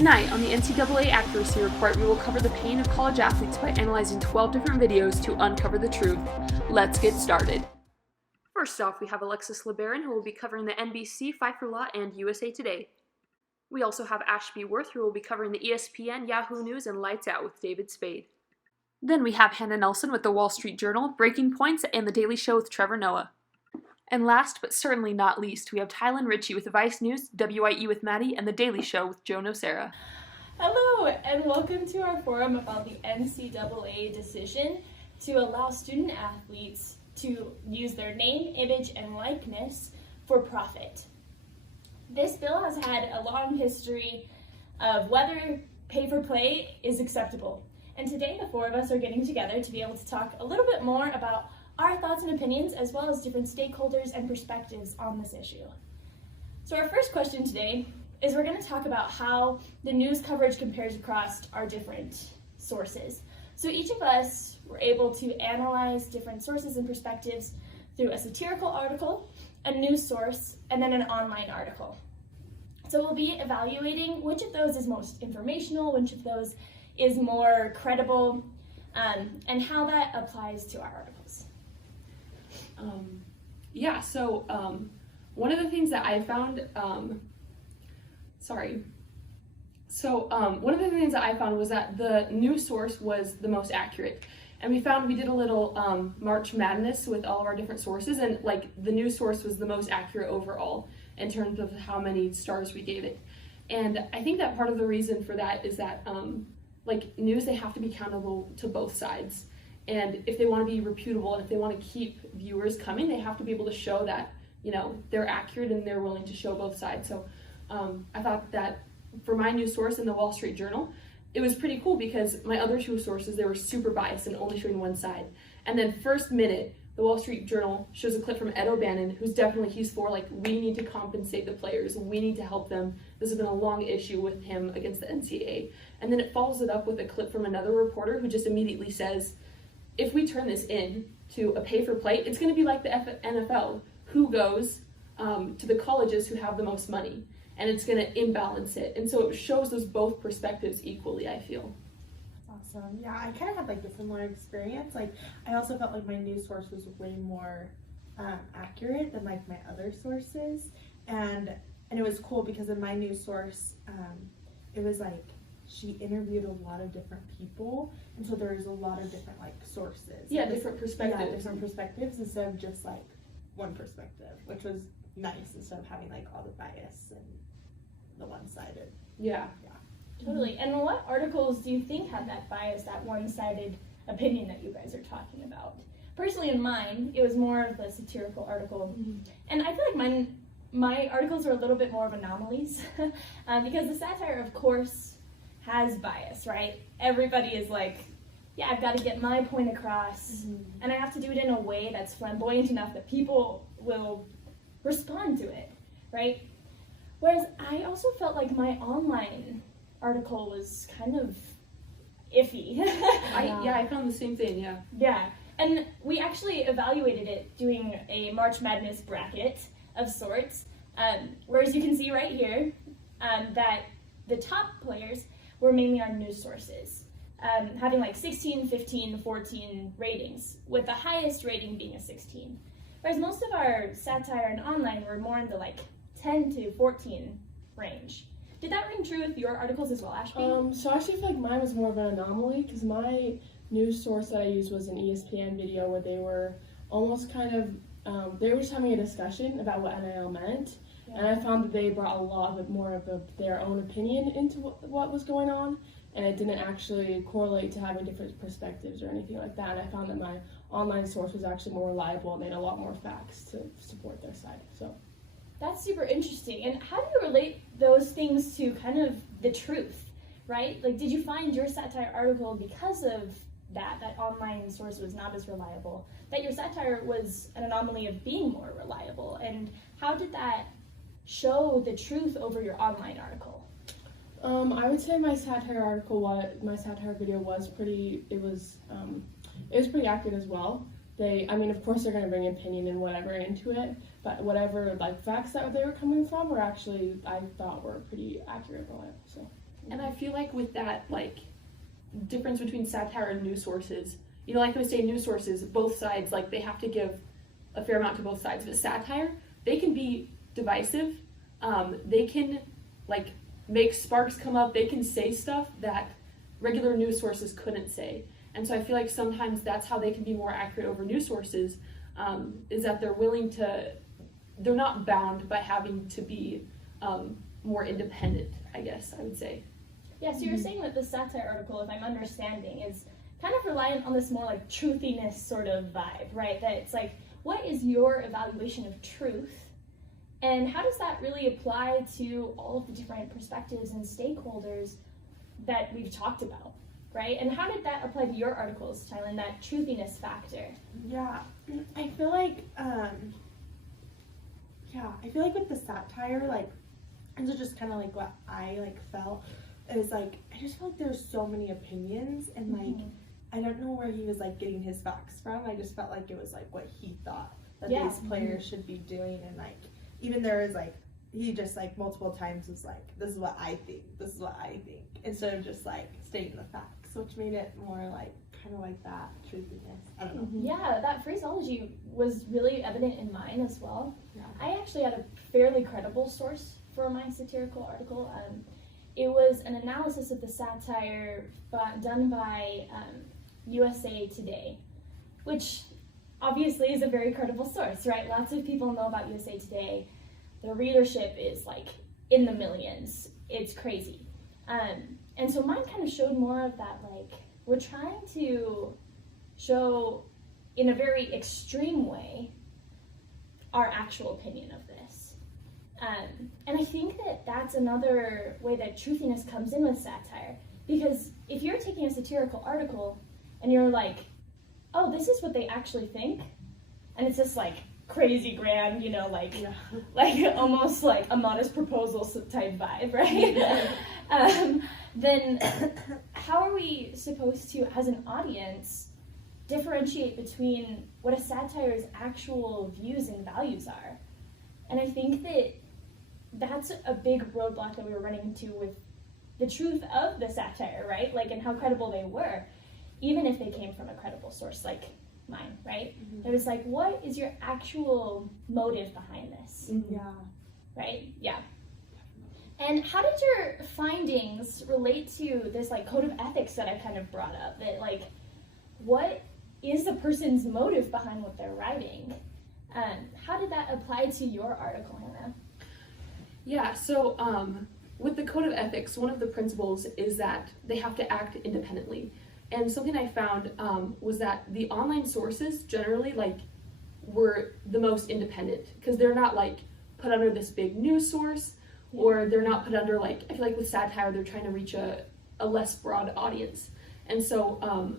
Tonight on the NCAA Accuracy Report, we will cover the pain of college athletes by analyzing 12 different videos to uncover the truth. Let's get started. First off, we have Alexis LeBaron, who will be covering the NBC, Fight for Law, and USA Today. We also have Ashby Worth, who will be covering the ESPN, Yahoo News, and Lights Out with David Spade. Then we have Hannah Nelson with the Wall Street Journal, Breaking Points, and The Daily Show with Trevor Noah. And last but certainly not least, we have Tylen Ritchie with Vice News, WIE with Maddie, and The Daily Show with Joe Nocera. Hello, and welcome to our forum about the NCAA decision to allow student athletes to use their name, image, and likeness for profit. This bill has had a long history of whether pay-for-play is acceptable. And today the four of us are getting together to be able to talk a little bit more about our thoughts and opinions, as well as different stakeholders and perspectives on this issue. So our first question today is we're going to talk about how the news coverage compares across our different sources. So each of us were able to analyze different sources and perspectives through a satirical article, a news source, and then an online article. So we'll be evaluating which of those is most informational, which of those is more credible, and how that applies to our articles. One of the things that I found, one of the things that I found was that the news source was the most accurate. And we did a little March Madness with all of our different sources, and the news source was the most accurate overall in terms of how many stars we gave it. And I think that part of the reason for that is that news, they have to be accountable to both sides. And if they want to be reputable and if they want to keep viewers coming, they have to be able to show that, they're accurate and they're willing to show both sides. So I thought that for my news source in the Wall Street Journal, it was pretty cool because my other two sources, they were super biased and only showing one side. And then first minute, the Wall Street Journal shows a clip from Ed O'Bannon, he's for we need to compensate the players, we need to help them. This has been a long issue with him against the NCAA. And then it follows it up with a clip from another reporter who just immediately says, if we turn this in to a pay-for-play, it's going to be like the NFL, who goes to the colleges who have the most money, and it's going to imbalance it. And so it shows those both perspectives equally, I feel. Awesome. Yeah, I kind of had a similar experience. I also felt like my news source was way more accurate than my other sources, and it was cool because in my news source, it was she interviewed a lot of different people, and so there was a lot of different sources. Yeah, different perspectives. Yeah, different perspectives instead of just one perspective, which was nice instead of having all the bias and the one-sided. Yeah. Totally. And what articles do you think had that bias, that one-sided opinion that you guys are talking about? Personally, in mine, it was more of the satirical article. Mm-hmm. And I feel like my articles are a little bit more of anomalies because the satire, of course, has bias, right? Everybody is I've got to get my point across, and I have to do it in a way that's flamboyant enough that people will respond to it, right? Whereas I also felt like my online article was kind of iffy. I found the same thing, yeah. Yeah, and we actually evaluated it doing a March Madness bracket of sorts, whereas you can see right here that the top players were mainly our news sources, having 16, 15, 14 ratings, with the highest rating being a 16. Whereas most of our satire and online were more in the 10 to 14 range. Did that ring true with your articles as well, Ashby? So I actually feel like mine was more of an anomaly because my news source that I used was an ESPN video where they were almost they were just having a discussion about what NIL meant. Yeah. And I found that they brought a lot more of their own opinion into what was going on, and it didn't actually correlate to having different perspectives or anything like that. And I found that my online source was actually more reliable and they had a lot more facts to support their side. So that's super interesting. And how do you relate those things to kind of the truth, right? Did you find your satire article because of that online source was not as reliable, that your satire was an anomaly of being more reliable? And how did that show the truth over your online article? I would say my satire video was pretty accurate as well. Of course they're going to bring opinion and whatever into it, but whatever facts that they were coming from were actually, I thought, were pretty accurate on it. So And I feel like with that, like, difference between satire and news sources, you know, like I was saying, news sources, both sides, like, they have to give a fair amount to both sides. But satire, they can be divisive. They can, like, make sparks come up. They can say stuff that regular news sources couldn't say. And so I feel like sometimes that's how they can be more accurate over news sources, is that they're willing to, they're not bound by having to be more independent, I guess I would say. Yeah, so you're saying that the satire article, if I'm understanding, is kind of reliant on this more like truthiness sort of vibe, right? That it's like, what is your evaluation of truth? And how does that really apply to all of the different perspectives and stakeholders that we've talked about, right? And how did that apply to your articles, Tylen, that truthiness factor? Yeah, I feel like, with the satire, like, and so just kind of like what I like felt is like, I just feel like there's so many opinions, and like, I don't know where he was like getting his facts from. I just felt like it was like what he thought that these players should be doing, and like, even there was like, he just like multiple times was like, this is what I think, this is what I think, instead of just like stating the facts, which made it more like kind of like that truthiness. I don't know. Yeah, that phraseology was really evident in mine as well. Yeah. I actually had a fairly credible source for my satirical article. It was an analysis of the satire done by USA Today, which obviously is a very credible source, right? Lots of people know about USA Today. The readership is like in the millions. It's crazy. And so mine kind of showed more of that, like, we're trying to show in a very extreme way our actual opinion of this. And I think that that's another way that truthiness comes in with satire. Because if you're taking a satirical article and you're like, oh, this is what they actually think, and it's just like crazy grand, you know, like almost like a modest proposal type vibe, right? Then how are we supposed to, as an audience, differentiate between what a satire's actual views and values are? And I think that that's a big roadblock that we were running into with the truth of the satire, right? Like, and how credible they were, even if they came from a credible source like mine, right? It was like, what is your actual motive behind this? Yeah. Right? Yeah. And how did your findings relate to this like code of ethics that I kind of brought up? That like, what is the person's motive behind what they're writing? How did that apply to your article, Hannah? Yeah, so with the code of ethics, one of the principles is that they have to act independently. And something I found was that the online sources generally like were the most independent, because they're not like put under this big news source, or they're not put under like, I feel like with satire they're trying to reach a less broad audience. And so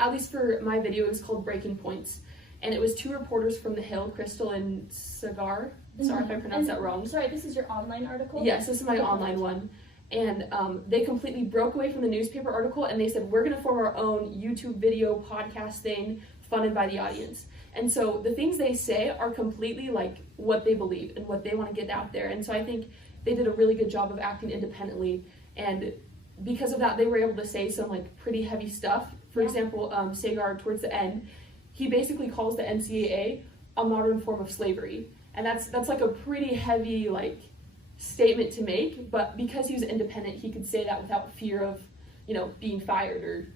at least for my video, it was called Breaking Points, and it was two reporters from The Hill, Crystal and Sagar. Sorry if I pronounced that wrong. Sorry, this is your online article? Yes, this is my online one. And they completely broke away from the newspaper article, and they said, we're going to form our own YouTube video podcast thing funded by the audience. And so the things they say are completely like what they believe and what they want to get out there. And so I think they did a really good job of acting independently. And because of that, they were able to say some like pretty heavy stuff. For example, Sagar, towards the end, he basically calls the NCAA a modern form of slavery. And that's like a pretty heavy like statement to make, but because he was independent, he could say that without fear of, you know, being fired or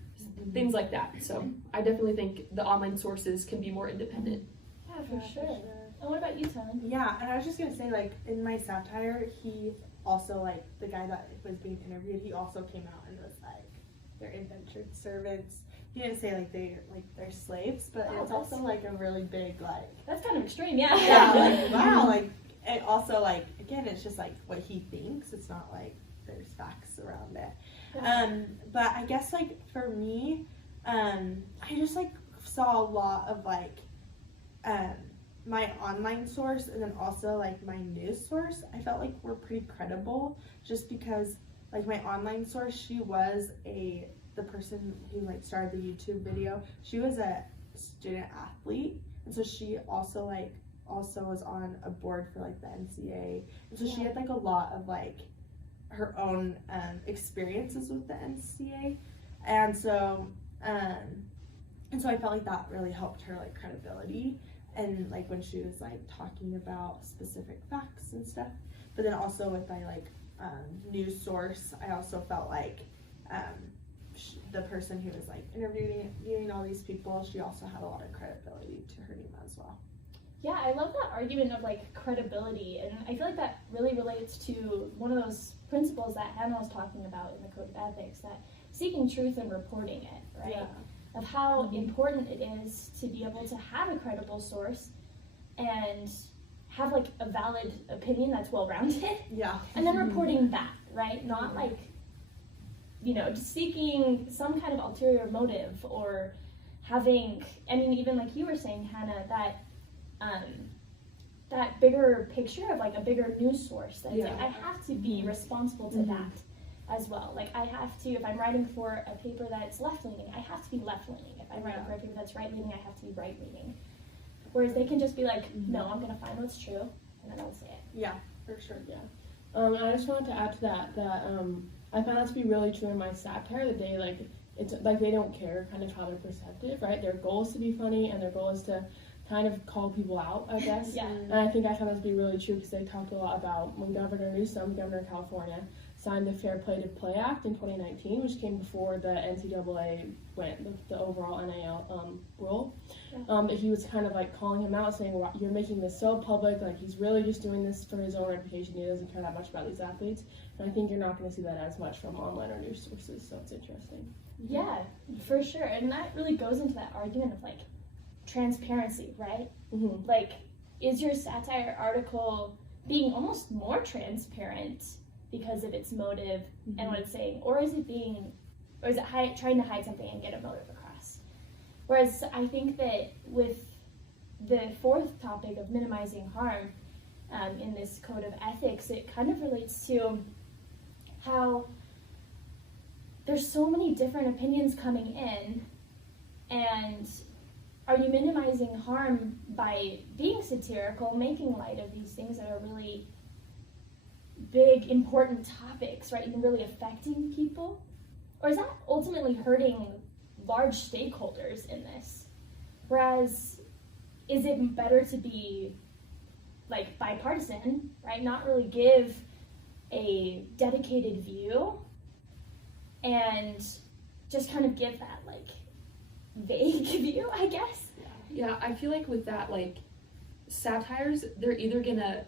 things like that. So I definitely think the online sources can be more independent. Yeah, for sure. And what about you, Tylen? Yeah, and I was just gonna say, like, in my satire, he also, like, the guy that was being interviewed, he also came out and was like, they're indentured servants. He didn't say like they're slaves, but it's also like a really big like. That's kind of extreme, yeah. Yeah, like wow, like, and also like again, it's just like what he thinks. It's not like there's facts around it. But I guess like for me, I just like saw a lot of like my online source and then also like my news source. I felt like were pretty credible, just because like my online source, she was the person who like started the YouTube video. She was a student athlete, and so she also was on a board for like the NCAA, and so she had like a lot of like her own experiences with the NCAA, and so I felt like that really helped her like credibility, and like when she was like talking about specific facts and stuff. But then also with my like news source, I also felt like the person who was like interviewing all these people, she also had a lot of credibility to her name as well. Yeah, I love that argument of like credibility, and I feel like that really relates to one of those principles that Hannah was talking about in the Code of Ethics, that seeking truth and reporting it, right? Yeah. Of how important it is to be able to have a credible source and have like a valid opinion that's well-rounded. Yeah. And then reporting that, right? Not like, you know, just seeking some kind of ulterior motive or having, I mean, even like you were saying, Hannah, that bigger picture of like a bigger news source. That like, I have to be responsible to that as well. Like I have to, if I'm writing for a paper that's left-leaning, I have to be left-leaning. If I'm writing for a paper that's right-leaning, I have to be right-leaning. Whereas they can just be like, no, I'm going to find what's true, and then I'll say it. Yeah, for sure. Yeah. I just wanted to add to that I found that to be really true in my satire, that they like, it's like they don't care kind of how they're perceptive, right? Their goal is to be funny, and their goal is to kind of call people out, I guess. Yeah. And I think I found that to be really true because they talked a lot about when Governor Newsom, governor of California, signed the Fair Play to Play Act in 2019, which came before the NCAA went, the overall NIL rule. That he was kind of like calling him out, saying, well, you're making this so public, like he's really just doing this for his own reputation, he doesn't care that much about these athletes. And I think you're not going to see that as much from online or news sources, so it's interesting. Yeah, for sure. And that really goes into that argument of like transparency, right? Like, is your satire article being almost more transparent because of its motive and what it's saying, or is it trying to hide something and get a motive across? Whereas I think that with the fourth topic of minimizing harm in this code of ethics, it kind of relates to how there's so many different opinions coming in, and are you minimizing harm by being satirical, making light of these things that are really big, important topics, right, and really affecting people? Or is that ultimately hurting large stakeholders in this? Whereas, is it better to be like bipartisan, right, not really give a dedicated view and just kind of give that like vague view, I guess? Yeah, I feel like with that, like, satires, they're either gonna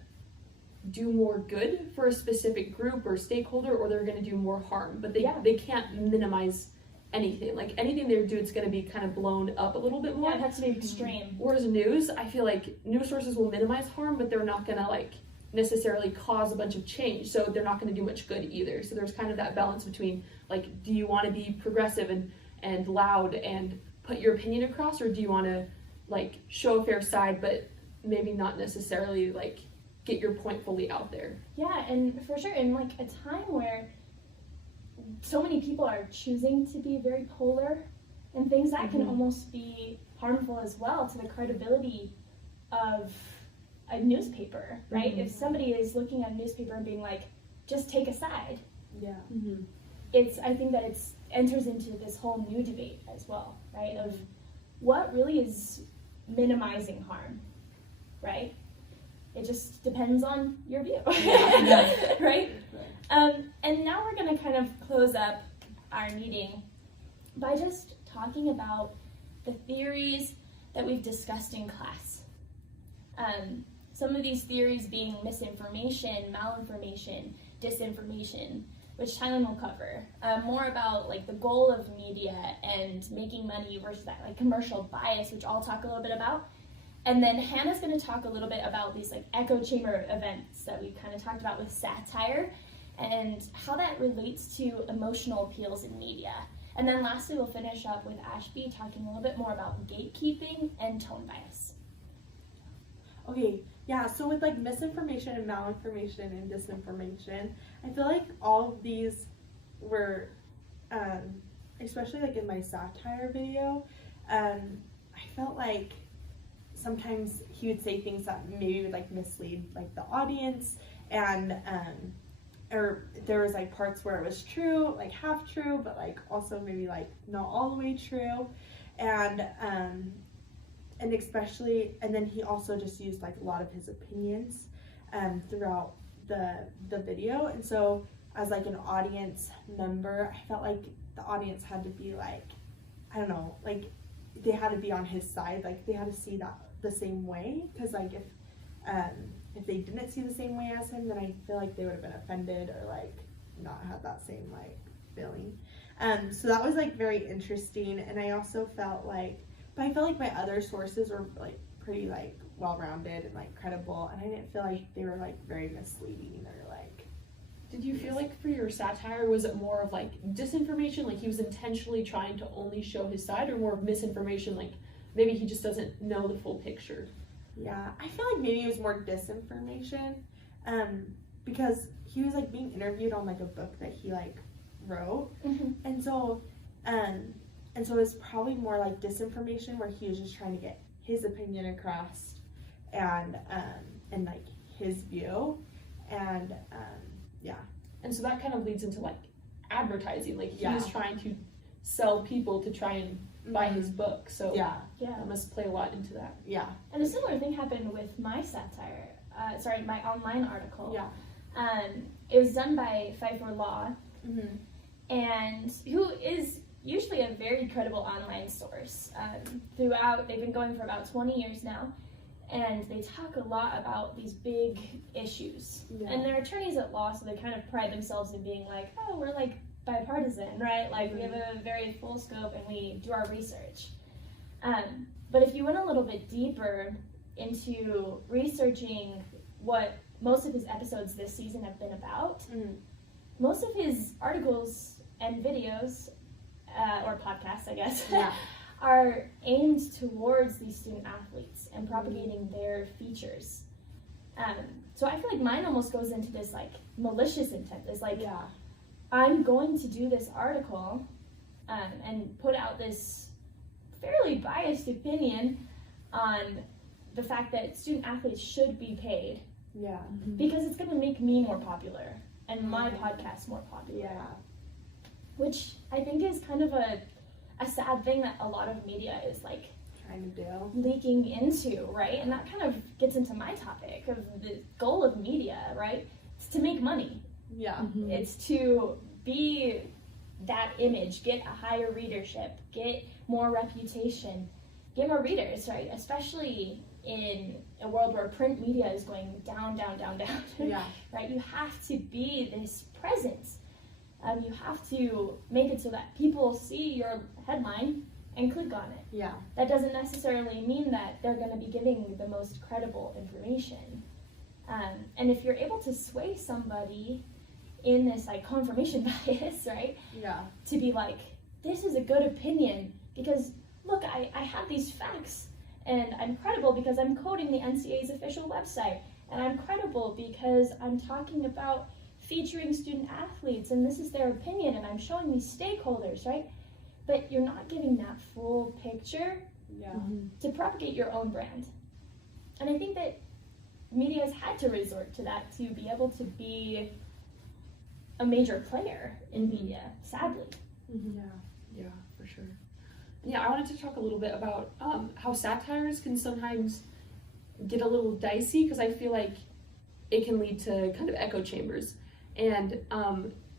do more good for a specific group or stakeholder, or they're gonna do more harm, but they can't minimize anything. Like, anything they do, it's gonna be kind of blown up a little bit more. Yeah, it has to be extreme. Whereas news, I feel like news sources will minimize harm, but they're not gonna like necessarily cause a bunch of change, so they're not gonna do much good either. So there's kind of that balance between, like, do you wanna be progressive and loud and put your opinion across, or do you wanna like show a fair side but maybe not necessarily like get your point fully out there? Yeah, and for sure, in like a time where so many people are choosing to be very polar and things, that can almost be harmful as well to the credibility of a newspaper, right? If somebody is looking at a newspaper and being like, just take a side, I think that it's enters into this whole new debate as well, right? Of what really is minimizing harm, right? It just depends on your view, right? And now we're going to kind of close up our meeting by just talking about the theories that we've discussed in class. Some of these theories being misinformation, malinformation, disinformation, which Tylen will cover. More about like the goal of media and making money versus that like commercial bias, which I'll talk a little bit about. And then Hannah's going to talk a little bit about these like echo chamber events that we kind of talked about with satire and how that relates to emotional appeals in media. And then lastly, we'll finish up with Ashby talking a little bit more about gatekeeping and tone bias. Okay, yeah, so with like misinformation and malinformation and disinformation, I feel like all of these were, especially like in my satire video, I felt like sometimes he would say things that maybe would like mislead like the audience, and or there was like parts where it was true, like half true, but like also maybe like not all the way true, and especially, and then he also just used like a lot of his opinions throughout the video. And so as like an audience member, I felt like the audience had to be like, I don't know, like they had to be on his side, like they had to see that the same way, because like if they didn't see the same way as him, then I feel like they would have been offended or like not had that same like feeling. So that was like very interesting. And I also felt like, but I felt like my other sources were like pretty like well-rounded and like credible, and I didn't feel like they were like very misleading or like. Did you feel like for your satire, was it more of like disinformation, like he was intentionally trying to only show his side, or more of misinformation, like maybe he just doesn't know the full picture? Yeah, I feel like maybe it was more disinformation, because he was like being interviewed on like a book that he like wrote, and so it was probably more like disinformation where he was just trying to get his opinion across, and like his view, and yeah. And so that kind of leads into like advertising, like he Yeah. was trying to sell people to try and buy his book, so Yeah, that must play a lot into that. yeah, And a similar thing happened with my satire, my online article. yeah. It was done by Pfeiffer Law, Mm-hmm. and who is usually a very credible online source. Throughout, they've been going for about 20 years now, and they talk a lot about these big issues. Yeah. And they're attorneys at law, so they kind of pride themselves in being like, oh, we're like bipartisan, right? Like we have a very full scope and we do our research. But if you went a little bit deeper into researching what most of his episodes this season have been about, most of his articles and videos, or podcasts, I guess, Yeah. are aimed towards these student athletes and propagating their features. So I feel like mine almost goes into this like malicious intent. It's like, Yeah. I'm going to do this article and put out this fairly biased opinion on the fact that student athletes should be paid Yeah. because it's going to make me more popular and my podcast more popular. Yeah. Which I think is kind of a sad thing that a lot of media is like Trying to do. leaking into, right? And that kind of gets into my topic of the goal of media, right? It's to make money. Yeah. It's to be that image, get a higher readership, get more reputation, get more readers, right? Especially in a world where print media is going down, down, down, down. Yeah. Right? You have to be this presence. You have to make it so that people see your headline and click on it. Yeah. That doesn't necessarily mean that they're going to be giving the most credible information. And if you're able to sway somebody in this like confirmation bias, right, Yeah. to be like, this is a good opinion because look, I have these facts and I'm credible because I'm quoting the NCAA's official website, and I'm credible because I'm talking about featuring student athletes and this is their opinion and I'm showing these stakeholders, right? But you're not giving that full picture Yeah. to propagate your own brand. And I think that media has had to resort to that to be able to be a major player in media, sadly. Yeah. Yeah, for sure. Yeah, I wanted to talk a little bit about how satires can sometimes get a little dicey, because I feel like it can lead to kind of echo chambers. And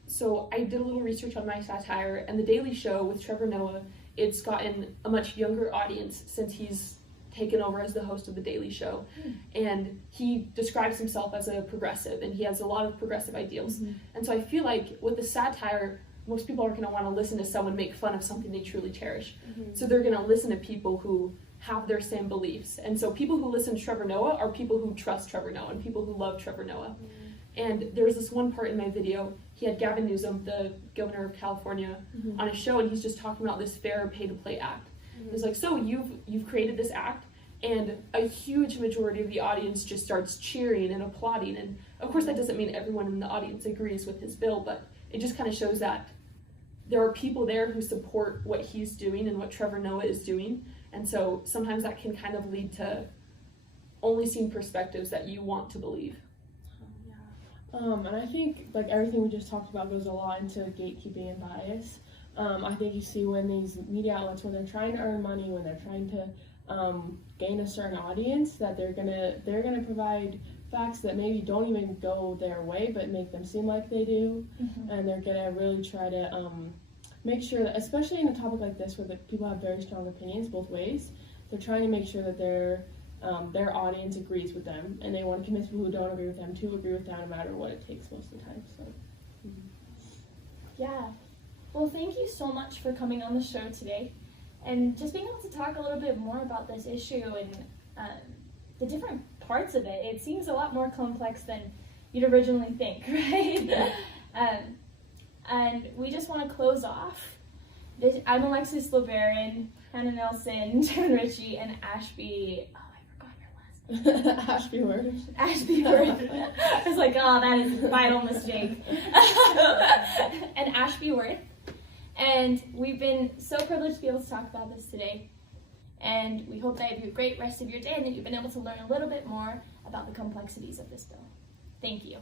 so I did a little research on my satire, and The Daily Show with Trevor Noah, it's gotten a much younger audience since he's taken over as the host of The Daily Show. And he describes himself as a progressive, and he has a lot of progressive ideals. And so I feel like with the satire, most people are going to want to listen to someone make fun of something they truly cherish. So they're going to listen to people who have their same beliefs. And so people who listen to Trevor Noah are people who trust Trevor Noah and people who love Trevor Noah. And there was this one part in my video, he had Gavin Newsom, the governor of California, on a show, and he's just talking about this fair pay-to-play act. He's like, so you've created this act, and a huge majority of the audience just starts cheering and applauding. And of course that doesn't mean everyone in the audience agrees with his bill, but it just kind of shows that there are people there who support what he's doing and what Trevor Noah is doing. And so sometimes that can kind of lead to only seeing perspectives that you want to believe. And I think like everything we just talked about goes a lot into gatekeeping and bias. I think you see when these media outlets, when they're trying to earn money, when they're trying to gain a certain audience, that they're gonna provide facts that maybe don't even go their way, but make them seem like they do, and they're gonna really try to make sure that, especially in a topic like this where the people have very strong opinions both ways, they're trying to make sure that their audience agrees with them, and they want to convince people who don't agree with them to agree with them no matter what it takes most of the time. So, Yeah. Well, thank you so much for coming on the show today and just being able to talk a little bit more about this issue and the different parts of it. It seems a lot more complex than you'd originally think, right? And we just want to close off. I'm Alexis LeBaron, Hannah Nelson, Jen Ritchie, and Ashby. Oh, I forgot your last name. Ashby Word. Ashby Word. I was like, oh, that is a vital mistake. And Ashby Word. And we've been so privileged to be able to talk about this today. And we hope that you have a great rest of your day and that you've been able to learn a little bit more about the complexities of this bill. Thank you.